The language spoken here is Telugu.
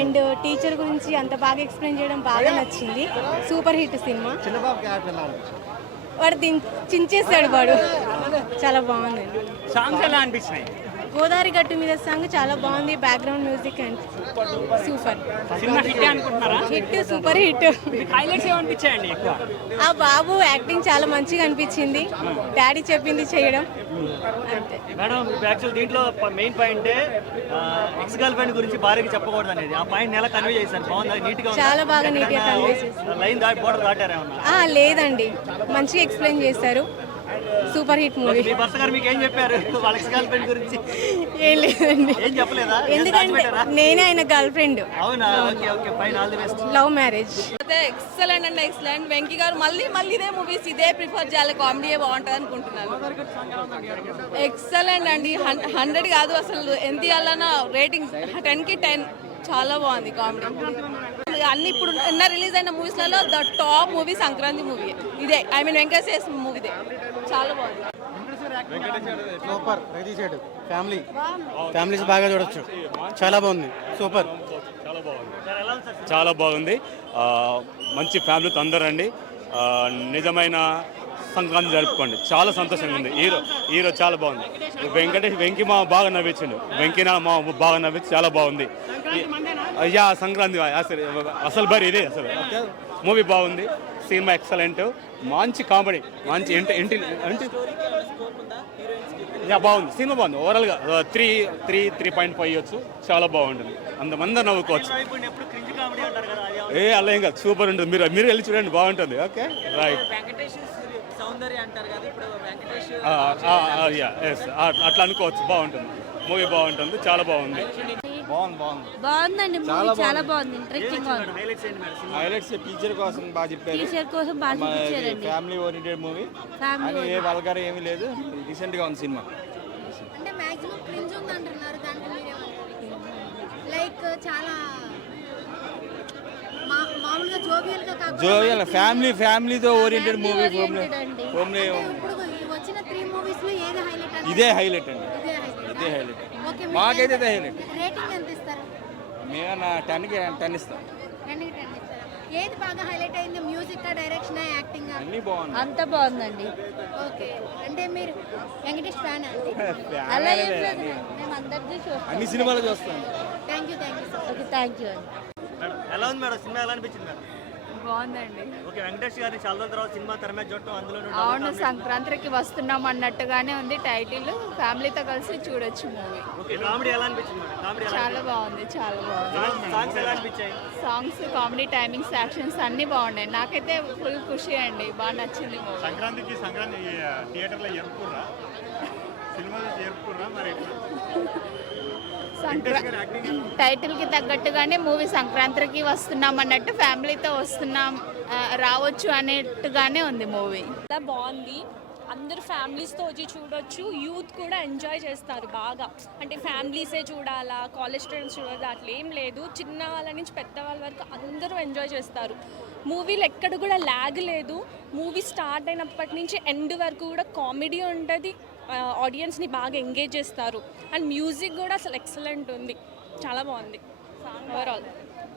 అండ్ టీచర్ గురించి అంత బాగా ఎక్స్ప్లెయిన్ చేయడం బాగా నచ్చింది. Super hit cinema. వాడు చించేస్తాడు వాడు. చాలా బాగుంది. సాంగ్స్ ఎలా అనిపించినాయి? గోదావరి గట్టు మీద సాంగ్ చాలా బాగుంది. Background music and super cinema hit అనుకుంటున్నారా? Hit, super hit. హైలైట్స్ ఏమనిపించాయండి ఎక్కువ? ఆ బాబు యాక్టింగ్ చాలా మంచిగా అనిపించింది. డాడీ చెప్పింది చేయడం అంతే. మేడం యాక్చువల్ దీంట్లో main point ex girl friend గురించి భార్యకి చెప్పకూడదు అనేది. ఆ పాయింట్ ఎలా కన్వే చేశారు? బాగుంది, నీట్ గా చాలా బాగా నీట్ గా కన్వే చేశారు. లైన్ బోర్డర్ దాటారేమన్నా? లేదండి, మంచిగా ఎక్స్ప్లెయిన్ చేశారు. Super hit movie. మీ భర్త గారు మీకు ఏం చెప్పారు వాళ్ళ ఎక్స్ గర్ల్ ఫ్రెండ్ గురించి? ఏం లేదండి. ఏం చెప్పలేదా? ఎందుకంటే నేనే ఆయన గర్ల్ ఫ్రెండ్. అవునా? Okay okay, fine, all the best. Love marriage. Excellent and excellent. Venky గారు మళ్ళీ ఇదే మూవీస్ ఇదే ప్రిఫర్ చేయాలి. కామెడీ బాగుంటుంది అనుకుంటున్నాను. ఎక్సలెంట్ అండి. 100 కాదు అసలు. ఎంత ఇవ్వాలన్నా రేటింగ్ 10కి 10. చాలా బాగుంది కామెడీ. అన్ని ఇప్పుడు రిలీజ్ అయిన మూవీస్లలో the top movie Sankranti movie ఇదే. ఐ మీన్ వెంకటేష్ మూవీదే. చాలా బాగుంది. సూపర్. ఫ్యామిలీస్ బాగా చూడొచ్చు. చాలా బాగుంది. సూపర్. చాలా బాగుంది. మంచి ఫ్యామిలీతో అందరూ రండి. నిజమైన సంక్రాంతి జరుపుకోండి. చాలా సంతోషంగా ఉంది. హీరో చాలా బాగుంది. వెంకీ మా బాగా నవ్వించండు. వెంకీనా మా బాగా నవ్వించి చాలా బాగుంది. అయ్యా సంక్రాంతి అసలు బరి ఇదే అసలు. మూవీ బాగుంది. Cinema excellent. మంచి కామెడీ, మంచి బాగుంది. సినిమా బాగుంది. ఓవరాల్గా 3.5 ఇవ్వచ్చు. చాలా బాగుంటుంది. అంతమంది నవ్వుకోవచ్చు. అలా ఏం కాదు, సూపర్ ఉంటుంది. మీరు వెళ్ళి చూడండి, బాగుంటుంది. Okay right. అట్లా అనుకోవచ్చు. బాగుంటుంది. మూవీ బాగుంటుంది. చాలా బాగుంది. బాగుందండి మూవీ. చాలా బాగుంది. ఇంట్రెస్టింగ్ గా ఉంది. హైలైట్స్ టీచర్ కోసం బాగా చెప్పారు. టీచర్ కోసం బాగా చూపించారండి. Family oriented movie. ఏ వల్గర్ ఏమీ లేదు. రీసెంట్ గా ఉంది సినిమా. అంటే మాక్సిమం క్రింజ్ ఉంది అంటున్నారు. దాంట్లో మీరేమంటారు? లైక్ చాలా మామూలుగా జోవియల్ ఫ్యామిలీతో ఓరియంటెడ్ మూవీ. ఇప్పుడు వచ్చిన 3 మూవీస్ లో ఏది హైలైట్? ఇదే హైలైట్ అండి. ఇదే హైలైట్. మాకైతే ఇదే హైలైట్. రేటింగ్ ఎంత ఇస్తారు? మేము 10కి 10 ఇస్తాం. 10కి 10 ఇస్తారా? ఏది బాగా హైలైట్ అయింది? Music, direction, acting? అన్ని బాగుంది. అంత బాగుందండి. ఓకే. అంటే మీరు వెంకటేష్ ఫ్యాన్ అండి? అలా ఏం లేదు, మేము అందరినీ చూస్తాం. అన్ని సినిమాలు చూస్తాం. Thank you okay, thank you అండి. ఎలా ఉంది మేడం సినిమా? ఎలా అనిపించింది మేడం? బాగుందండి. ఓకే, వెంకటేష్ గారి చాలా రోజుల తర్వాత సినిమా తెర మీద చూడటం, అందులో అవును, సంక్రాంతికి వస్తున్నాం అన్నట్టుగానే ఉంది టైటిల్. ఫ్యామిలీతో కలిసి చూడొచ్చు మూవీ. ఓకే, కామెడీ ఎలా అనిపించింది మేడం? కామెడీ చాలా బాగుంది. చాలా బాగుంది. సాంగ్స్ ఎలా అనిపించాయి? సాంగ్స్, కామెడీ, టైమింగ్స్, యాక్షన్స్ అన్నీ బాగున్నాయి. నాకైతే ఫుల్ ఖుషి అండి. బాగా నచ్చింది మూవీ. సంక్రాంతి థియేటర్లో జరుపుకుర్రా? సినిమా జరుపుకుర్రా? మరి టైటిల్కి తగ్గట్టుగానే మూవీ సంక్రాంతికి వస్తున్నాం అన్నట్టు, ఫ్యామిలీతో వస్తున్నాం రావచ్చు అనేట్టుగానే ఉంది మూవీ. చాలా బాగుంది. అందరు ఫ్యామిలీస్తో వచ్చి చూడొచ్చు. యూత్ కూడా ఎంజాయ్ చేస్తారు బాగా. అంటే ఫ్యామిలీసే చూడాలా, కాలేజ్ స్టూడెంట్స్ చూడాలా అట్లా ఏం లేదు. చిన్న వాళ్ళ నుంచి పెద్దవాళ్ళ వరకు అందరూ ఎంజాయ్ చేస్తారు. మూవీలో ఎక్కడ కూడా ల్యాగ్ లేదు. మూవీ స్టార్ట్ అయినప్పటి నుంచి ఎండ్ వరకు కూడా కామెడీ ఉంటుంది. ఆడియన్స్ని బాగా ఎంగేజ్ చేస్తారు. అండ్ మ్యూజిక్ కూడా అసలు ఎక్సలెంట్ ఉంది. చాలా బాగుంది ఓవరాల్.